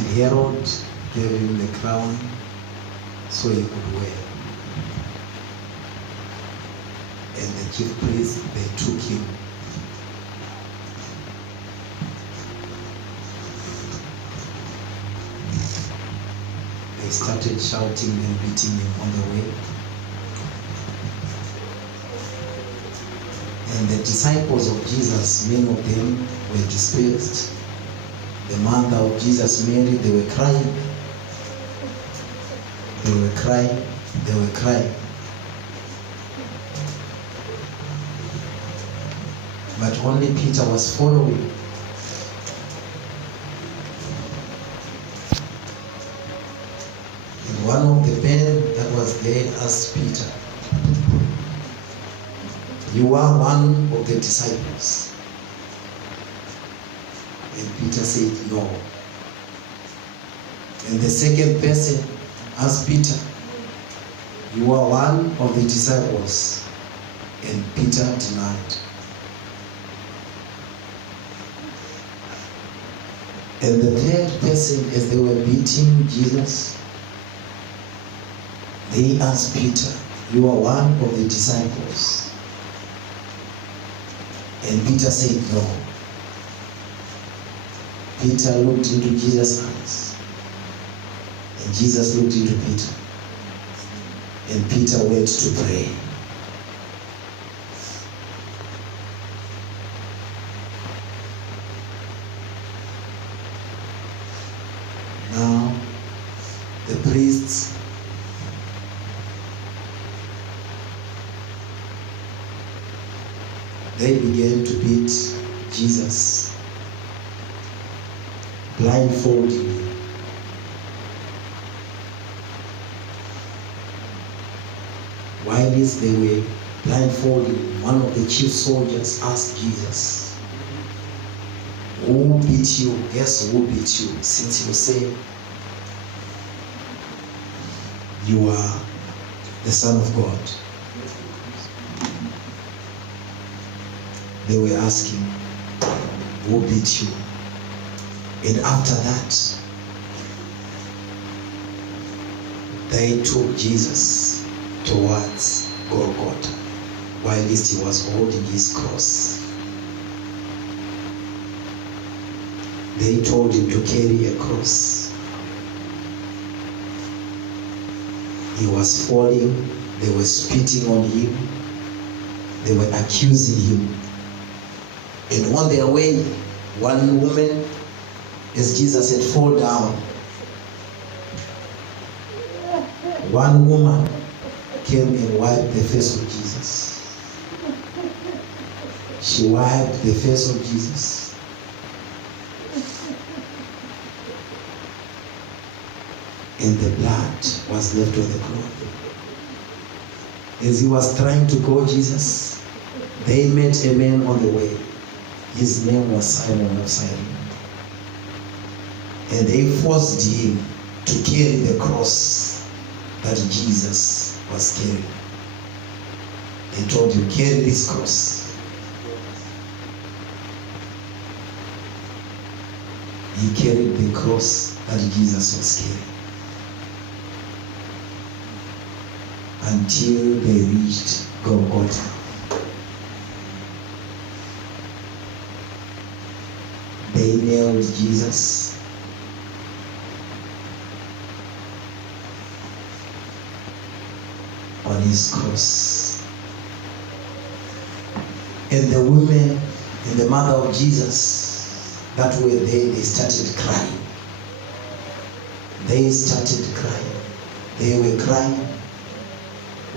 And Herod gave him the crown so he could wear. And the chief priests, they took him. They started shouting and beating him on the way. And the disciples of Jesus, many of them were dispersed. The mother of Jesus, Mary, they were crying. They were crying. They were crying. But only Peter was following. And one of the men that was there asked Peter, "You are one of the disciples?" And Peter said, "No." And the second person asked Peter, "You are one of the disciples?" And Peter denied. And the third person, as they were beating Jesus, they asked Peter, "You are one of the disciples?" And Peter said, "No." Peter looked into Jesus' eyes, and Jesus looked into Peter, and Peter went to pray. Now, the priests they began to beat Jesus, blindfolding him. While they were blindfolding him, one of the chief soldiers asked Jesus, "Who beat you?" Guess who beat you? Since you say you are the Son of God. They were asking, "Who beat you?" And after that, they took Jesus towards Golgotha, while he was holding his cross. They told him to carry a cross. He was falling. They were spitting on him. They were accusing him. And on their way, one woman, as Jesus had fallen down, one woman came and wiped the face of Jesus. She wiped the face of Jesus. And the blood was left on the cloth. As he was trying to go, Jesus, they met a man on the way. His name was Simon of Cyrene. And they forced him to carry the cross that Jesus was carrying. They told him, "Carry this cross." He carried the cross that Jesus was carrying until they reached Golgotha. They nailed Jesus on his cross. And the women and the mother of Jesus that were there, they started crying. They started crying. They were crying.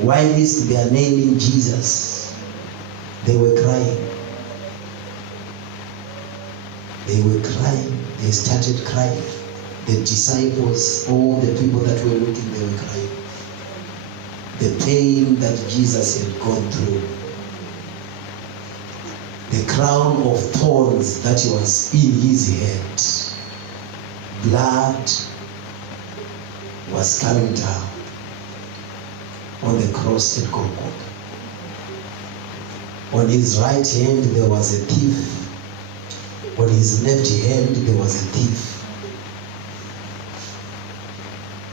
While they are nailing Jesus, they were crying. They were crying. They started crying. The disciples, all the people that were looking, they were crying. The pain that Jesus had gone through. The crown of thorns that was in his head. Blood was coming down on the cross at Golgotha. On his right hand there was a thief. On his left hand there was a thief.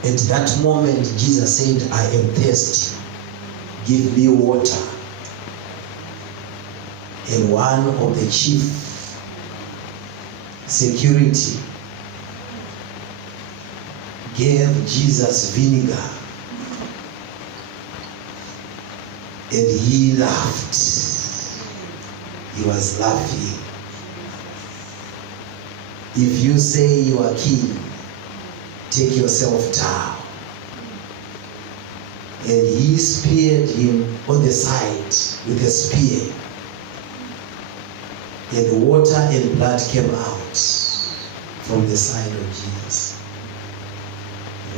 At that moment, Jesus said, I am thirsty. Give me water. And one of the chief security gave Jesus vinegar. And he laughed. He was laughing. If you say you are king, take yourself down. And he speared him on the side with a spear. And water and blood came out from the side of Jesus.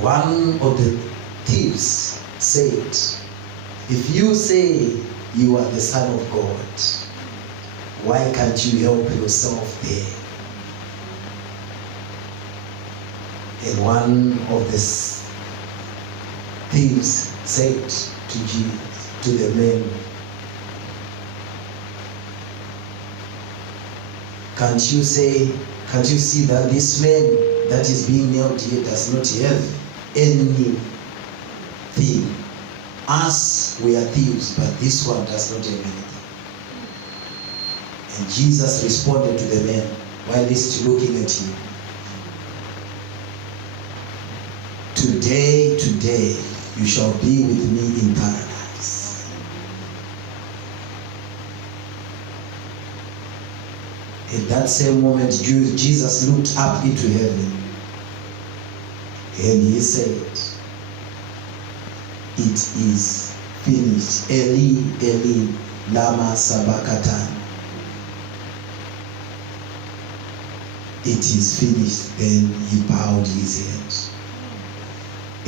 One of the thieves said, if you say you are the Son of God, why can't you help yourself there? And one of the thieves said to Jesus, to the men, can't you see that this man that is being nailed here does not have anything? Us, we are thieves, but this one does not have anything. And Jesus responded to the man while he's looking at him. Today, you shall be with me in paradise. In that same moment, Jesus looked up into heaven and he said, it is finished. Eli, Eli, lama sabachthani. It is finished. Then he bowed his head.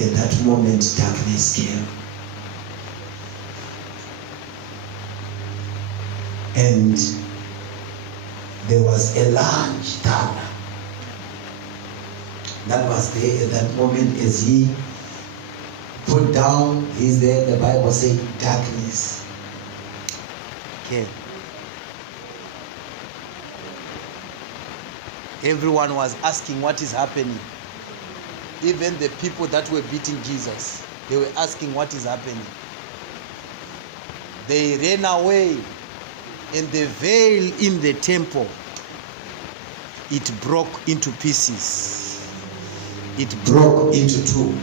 At that moment, darkness came. And there was a large thunder that was there at that moment. As he put down his head, the Bible said darkness came. Everyone was asking what is happening. Even the people that were beating Jesus, they were asking what is happening. They ran away, and the veil in the temple, it broke into pieces. It broke into two.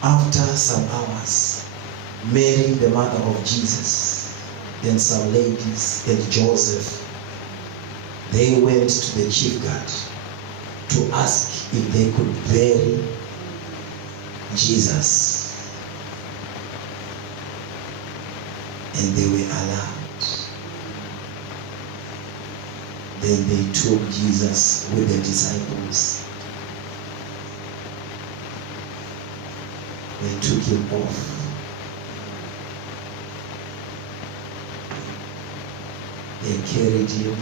After some hours, Mary, the mother of Jesus, and some ladies and Joseph, they went to the chief guard to ask if they could bury Jesus. And they were allowed. Then they took Jesus with the disciples. They took him off. They carried him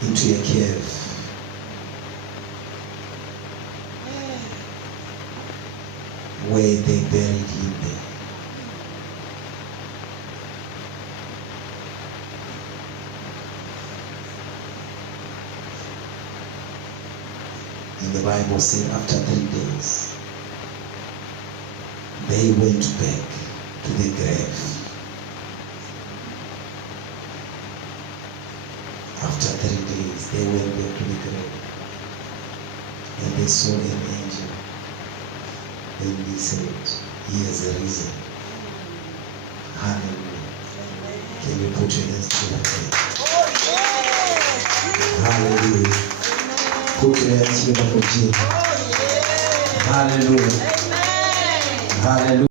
into a cave. Where they buried him there. And the Bible said after 3 days, they went back to the grave. After 3 days, they went back to the grave. And they saw an angel. Then he said, he has risen. Hallelujah. Can you put your hands together? Hallelujah. Put your hands together for Jesus. Hallelujah. Hallelujah.